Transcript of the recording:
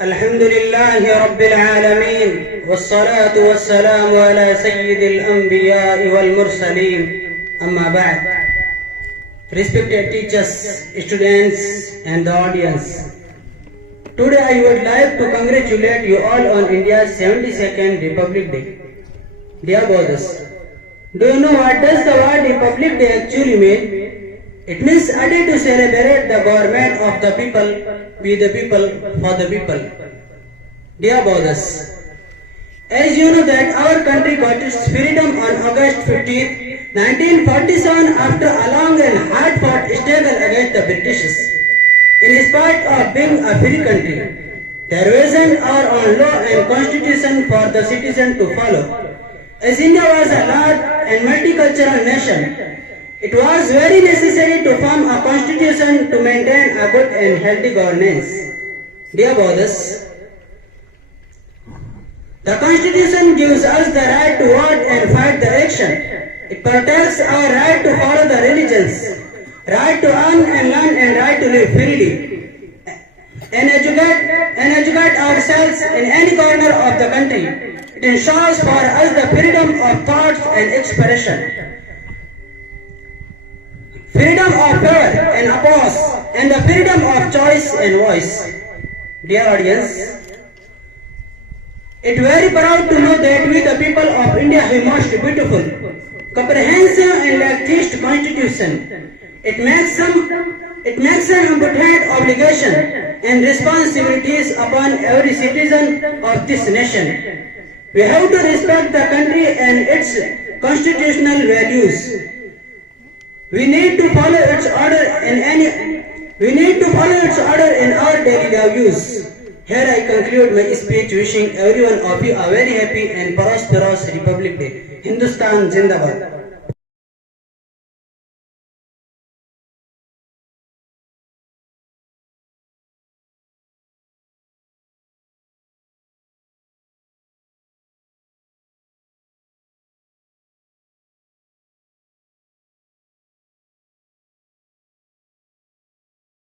الحمد لله رب العالمين والصلاة والسلام على سيد الأنبياء والمرسلين أما بعد. Respected teachers, students and the audience, today I would like to congratulate you all on India's 72nd Republic Day. Dear brothers, do you know what does the word Republic Day actually mean? It means a day to celebrate the government of the people, with the people, for the people. Dear brothers, as you know that our country got its freedom on August 15th, 1947 after a long and hard-fought struggle against the Britishers. In spite of being a free country, there wasn't our own law and constitution for the citizen to follow. As India was a large and multicultural nation, it was very necessary to form a constitution to maintain a good and healthy governance. Dear brothers, the constitution gives us the right to vote and fight the election. It protects our right to follow the religions, right to earn and learn and right to live freely and educate ourselves in any corner of the country. It ensures for us the freedom of thoughts and expression, freedom of prayer and oppose, and the freedom of choice and voice. Dear audience, it is very proud to know that we the people of India have most beautiful, comprehensive and leftist constitution. It makes an important obligation and responsibilities upon every citizen of this nation. We have to respect the country and its constitutional values. We need to follow its order in our daily values. Here I conclude my speech wishing every one of you a very happy and prosperous Republic Day. Hindustan Zindabad.